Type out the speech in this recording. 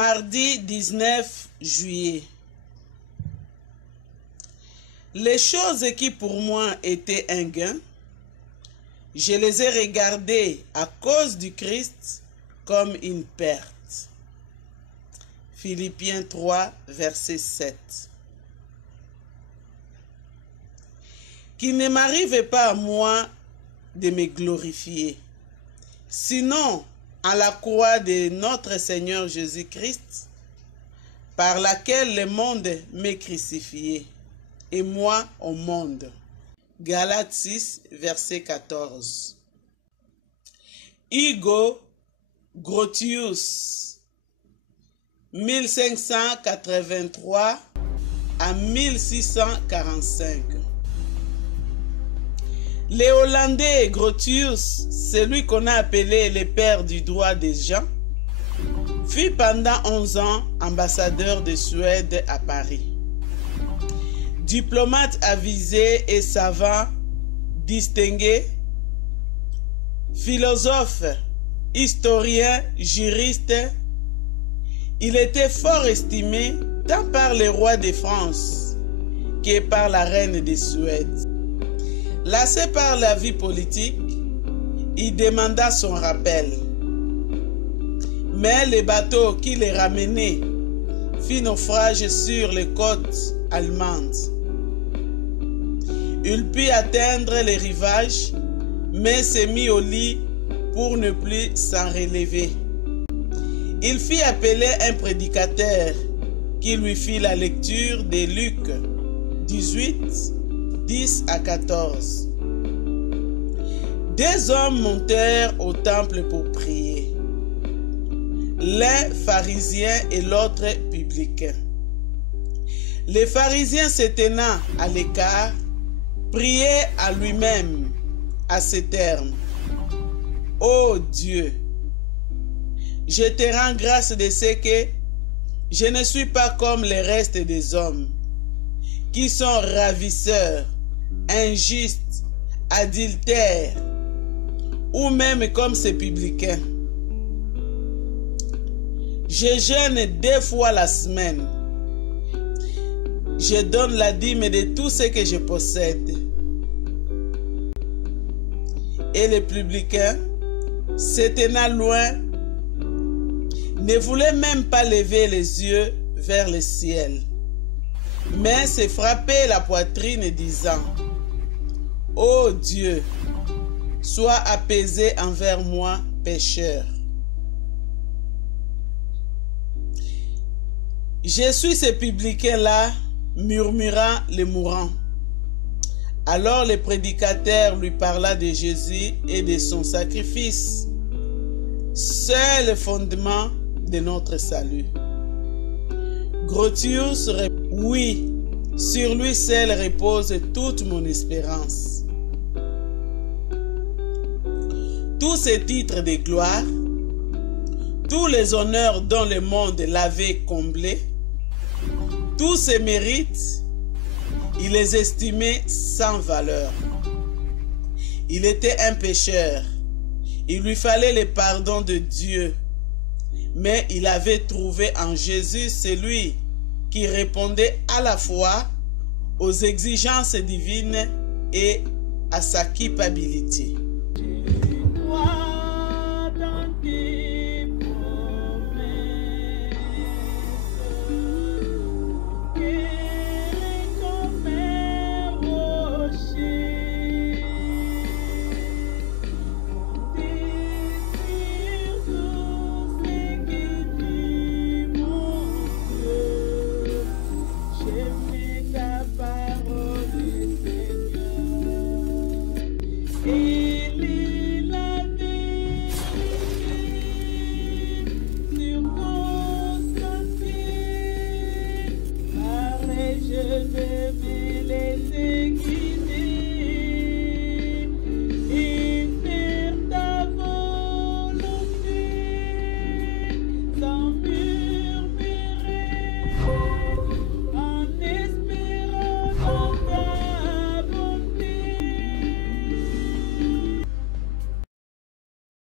Mardi 19 juillet. Les choses qui pour moi étaient un gain, je les ai regardées à cause du Christ comme une perte. Philippiens 3, verset 7. Qu'il ne m'arrive pas à moi de me glorifier, sinon à la croix de notre Seigneur Jésus-Christ, par laquelle le monde m'est crucifié, et moi au monde. Galates 6, verset 14. Hugo Grotius, 1583 à 1645. Les Hollandais Grotius, celui qu'on a appelé le père du droit des gens, fut pendant 11 ans ambassadeur de Suède à Paris. Diplomate avisé et savant, distingué, philosophe, historien, juriste, il était fort estimé tant par les rois de France que par la reine de Suède. Lassé par la vie politique, il demanda son rappel. Mais le bateau qui les ramenait fit naufrage sur les côtes allemandes. Il put atteindre les rivages, mais s'est mis au lit pour ne plus s'en relever. Il fit appeler un prédicateur qui lui fit la lecture de Luc 18, 10 à 14. Deux hommes montèrent au temple pour prier. L'un pharisien et l'autre publicain. Le pharisien se tenant à l'écart, priait à lui-même à ces termes. Ô Dieu, je te rends grâce de ce que je ne suis pas comme le reste des hommes, qui sont ravisseurs, injustes, adultères, ou même comme ces publicains. Je jeûne 2 fois la semaine. Je donne la dîme de tout ce que je possède. Et le publicain, se tenant loin, ne voulait même pas lever les yeux vers le ciel, mais se frappait la poitrine disant, « Ô Dieu, sois apaisé envers moi, pécheur. » Je suis ce publicain-là, murmura le mourant. Alors le prédicateur lui parla de Jésus et de son sacrifice, seul fondement de notre salut. Grotius répondit, oui, sur lui seul repose toute mon espérance. Tous ces titres de gloire, tous les honneurs dont le monde l'avait comblé, tous ces mérites, il les estimait sans valeur. Il était un pécheur. Il lui fallait le pardon de Dieu. Mais il avait trouvé en Jésus celui qui répondait à la fois aux exigences divines et à sa culpabilité. Je vais me laisser guider.